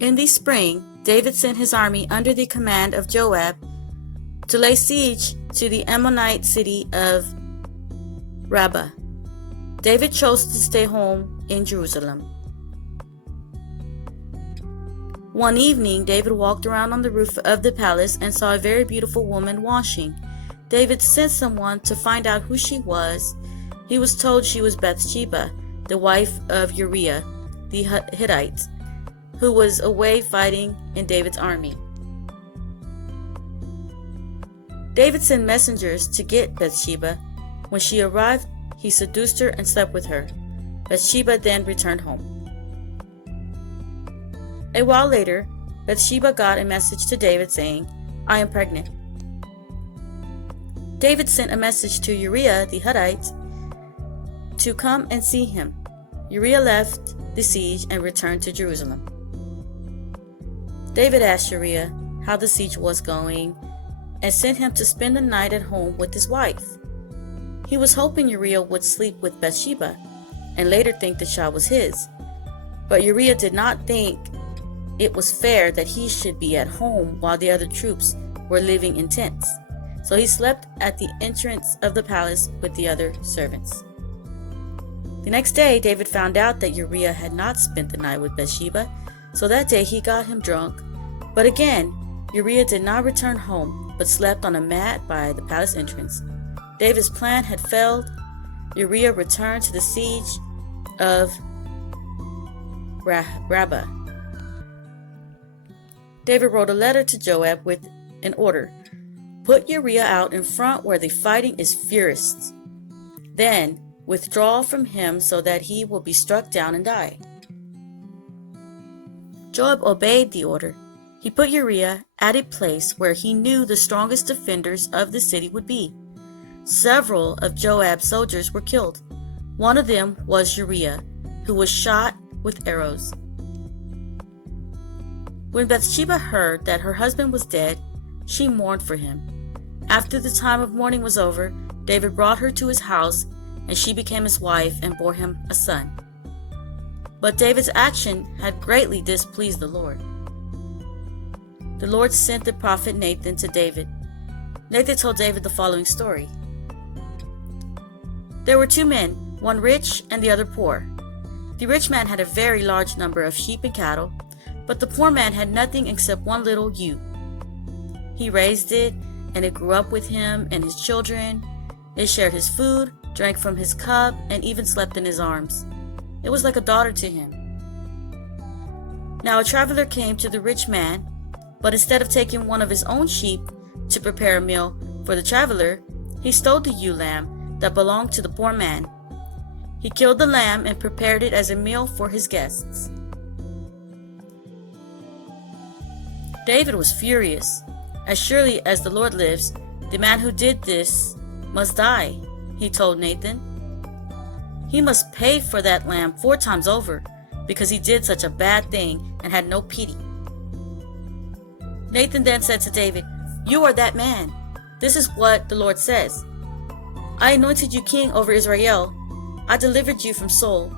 In the spring, David sent his army under the command of Joab to lay siege to the Ammonite city of Rabbah. David chose to stay home in Jerusalem. One evening, David walked around on the roof of the palace and saw a very beautiful woman washing. David sent someone to find out who she was. He was told she was Bathsheba, the wife of Uriah the Hittite, who was away fighting in David's army. David sent messengers to get Bathsheba. When she arrived, he seduced her and slept with her. Bathsheba then returned home. A while later, Bathsheba got a message to David saying, "I am pregnant." David sent a message to Uriah the Hittite to come and see him. Uriah left the siege and returned to Jerusalem. David asked Uriah how the siege was going and sent him to spend the night at home with his wife. He was hoping Uriah would sleep with Bathsheba and later think the child was his. But Uriah did not think it was fair that he should be at home while the other troops were living in tents. So he slept at the entrance of the palace with the other servants. The next day, David found out that Uriah had not spent the night with Bathsheba, so that day he got him drunk. But again, Uriah did not return home, but slept on a mat by the palace entrance. David's plan had failed. Uriah returned to the siege of Rabbah. David wrote a letter to Joab with an order: "Put Uriah out in front where the fighting is fiercest. Then withdraw from him so that he will be struck down and die." Joab obeyed the order. He put Uriah at a place where he knew the strongest defenders of the city would be. Several of Joab's soldiers were killed. One of them was Uriah, who was shot with arrows. When Bathsheba heard that her husband was dead, she mourned for him. After the time of mourning was over, David brought her to his house, and she became his wife and bore him a son. But David's action had greatly displeased the Lord. The Lord sent the prophet Nathan to David. Nathan told David the following story. There were two men, one rich and the other poor. The rich man had a very large number of sheep and cattle, but the poor man had nothing except one little ewe. He raised it, and it grew up with him and his children. It shared his food, drank from his cup, and even slept in his arms. It was like a daughter to him. Now a traveler came to the rich man, but instead of taking one of his own sheep to prepare a meal for the traveler, he stole the ewe lamb that belonged to the poor man. He killed the lamb and prepared it as a meal for his guests. David was furious. "As surely as the Lord lives, the man who did this must die," he told Nathan. "He must pay for that lamb 4 times over, because he did such a bad thing and had no pity." Nathan then said to David, "You are that man. This is what the Lord says. I anointed you king over Israel. I delivered you from Saul.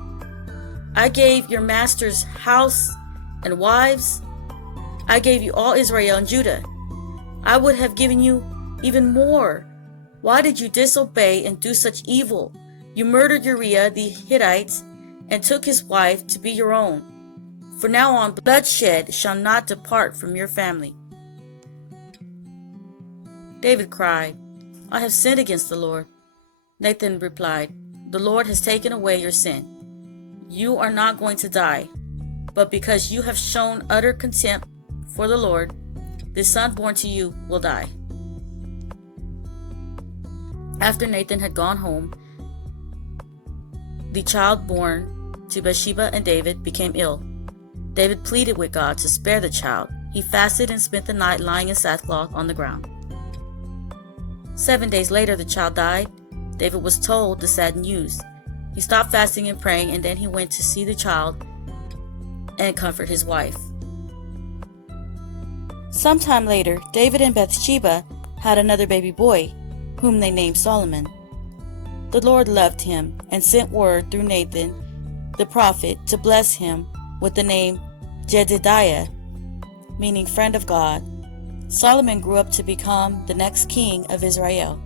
I gave your master's house and wives. I gave you all Israel and Judah. I would have given you even more. Why did you disobey and do such evil? You murdered Uriah the Hittite and took his wife to be your own. From now on, bloodshed shall not depart from your family." David cried, "I have sinned against the Lord." Nathan replied, "The Lord has taken away your sin. You are not going to die, but because you have shown utter contempt for the Lord, the son born to you will die." After Nathan had gone home, the child born to Bathsheba and David became ill. David pleaded with God to spare the child. He fasted and spent the night lying in sackcloth on the ground. 7 days later, the child died. David was told the sad news. He stopped fasting and praying, and then he went to see the child and comfort his wife. Sometime later, David and Bathsheba had another baby boy, whom they named Solomon. The Lord loved him and sent word through Nathan, the prophet, to bless him with the name Jedidiah, meaning friend of God. Solomon grew up to become the next king of Israel.